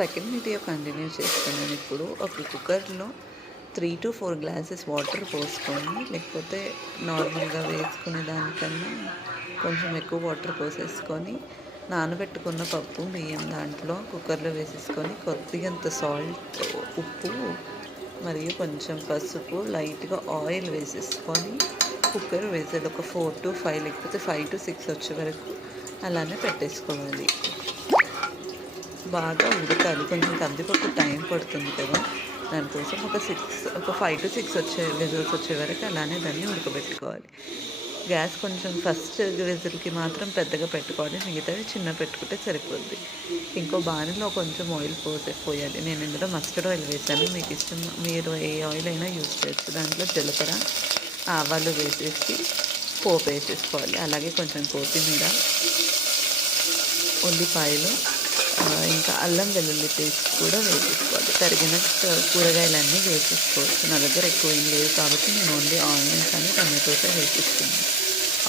Second video continue చేస్తున్నాను. ఇప్పుడు ఒక కుక్కర్‌లో 3-4 గ్లాసెస్ వాటర్ పోసుకొని, లేకపోతే నార్మల్‌గా వేసుకునే దానికన్నా కొంచెం ఎక్కువ వాటర్ పోసేసుకొని, నానబెట్టుకున్న పప్పు, బియ్యం దాంట్లో కుక్కర్‌లో వేసేసుకొని, కొద్దిగంత సాల్ట్, ఉప్పు మరియు కొంచెం పసుపు, లైట్‌గా ఆయిల్ వేసేసుకొని కుక్కర్ వేసేయాలి. ఒక 4-5 లేకపోతే 5-6 వచ్చే వరకు అలానే పెట్టేసుకోవాలి. బాగా ఉడకాలి. కొంచెం కందిపప్పు టైం పడుతుంది కదా! దానికోసం ఒక 5-6 విజిల్స్ వచ్చే వరకు అలానే దాన్ని ఉడకబెట్టుకోవాలి. గ్యాస్ కొంచెం ఫస్ట్ విజిల్‌కి మాత్రం పెద్దగా పెట్టుకోవాలి. మిగతావి చిన్నగా పెట్టుకుంటే సరిపోద్ది. ఇంకో బాణలిలో కొంచెం ఆయిల్ పోయాలి. నేను ఇందులో మస్టర్డ్ ఆయిల్ వేశాను. మీకు ఇష్టం మీరు ఏ ఆయిల్ అయినా యూజ్ చేయొచ్చు. దాంట్లో జీలకర్ర, ఆవాలు వేసేసి పోపేసేసుకోవాలి. అలాగే కొంచెం కొత్తిమీర, ఉల్లిపాయలు, ఇంకా అల్లం వెల్లుల్లి పేస్ట్ కూడా వేసేసుకోవాలి. తరిగిన కూరగాయలన్నీ వేసేసుకోవచ్చు. నా దగ్గర ఎక్కువ ఏం లేదు కాబట్టి నేను ఓన్లీ ఆనియన్స్ అని టమాటోసే వేసేస్తున్నాను.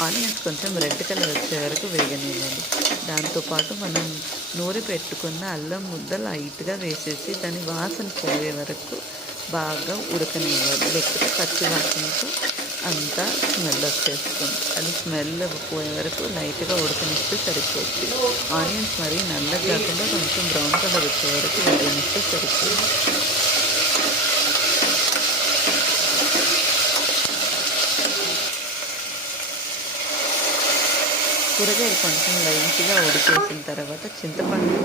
ఆనియన్స్ కొంచెం రెడ్ కలర్ వచ్చే వరకు వేగనివ్వాలి. దాంతోపాటు మనం నూరి పెట్టుకున్న అల్లం ముద్ద లైట్గా వేసేసి దాని వాసన పోయే వరకు బాగా ఉడకనివ్వాలి. లేకపోతే పచ్చి వాసనతో అంతా స్మెల్ వచ్చేస్తుంది. అది స్మెల్ పోయే వరకు లైట్గా ఉడకనిస్తే సరిపోతుంది. ఆనియన్స్ మరీ నల్లగా కాకుండా కొంచెం బ్రౌన్ కలర్ వచ్చే వరకు వేగనిస్తే సరిపోతుంది. కూరగాయలు కొంచెం లైట్గా ఉడికేసిన తర్వాత చింతపండు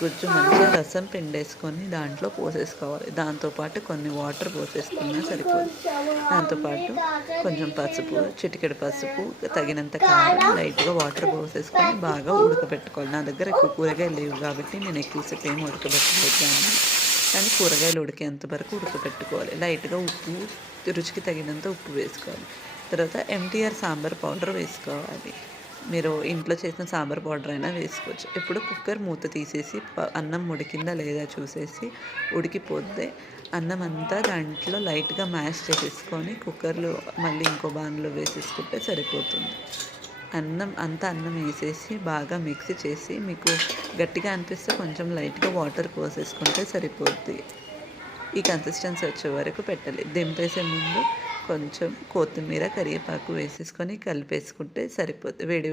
గుజ్జు మంచిగా రసం పిండేసుకొని దాంట్లో పోసేసుకోవాలి. దాంతోపాటు కొన్ని వాటర్ పోసేసుకున్నా సరిపోదు. దాంతోపాటు కొంచెం పసుపు, చిటికెడు పసుపు, తగినంత కారం, లైట్గా వాటర్ పోసేసుకొని బాగా ఉడకబెట్టుకోవాలి. నా దగ్గర ఎక్కువ కూరగాయలు లేవు కాబట్టి నేను ఎక్కువసేపు ఏం ఉడకబెట్టలేదు. కానీ కూరగాయలు ఉడికేంత వరకు ఉడకబెట్టుకోవాలి. లైట్గా ఉప్పు, రుచికి తగినంత ఉప్పు వేసుకోవాలి. తర్వాత ఎంటీఆర్ సాంబార్ పౌడర్ వేసుకోవాలి. మీరు ఇంట్లో చేసిన సాంబార్ పౌడర్ అయినా వేసుకోవచ్చు. ఇప్పుడు కుక్కర్ మూత తీసేసి అన్నం ఉడికిందా లేదా చూసేసి, ఉడికిపోతే అన్నం అంతా దాంట్లో లైట్గా మ్యాష్ చేసేసుకొని కుక్కర్లో మళ్ళీ ఇంకో బాణలో వేసేసుకుంటే సరిపోతుంది. అన్నం వేసేసి బాగా మిక్సీ చేసి, మీకు గట్టిగా అనిపిస్తే కొంచెం లైట్గా వాటర్ పోసేసుకుంటే సరిపోద్ది. ఈ కన్సిస్టెన్సీ వచ్చే వరకు పెట్టాలి. దింపేసే ముందు కొంచెం కొత్తిమీర, కరివేపాకు వేసేసుకొని కలిపేసుకుంటే సరిపోద్ది. వేడి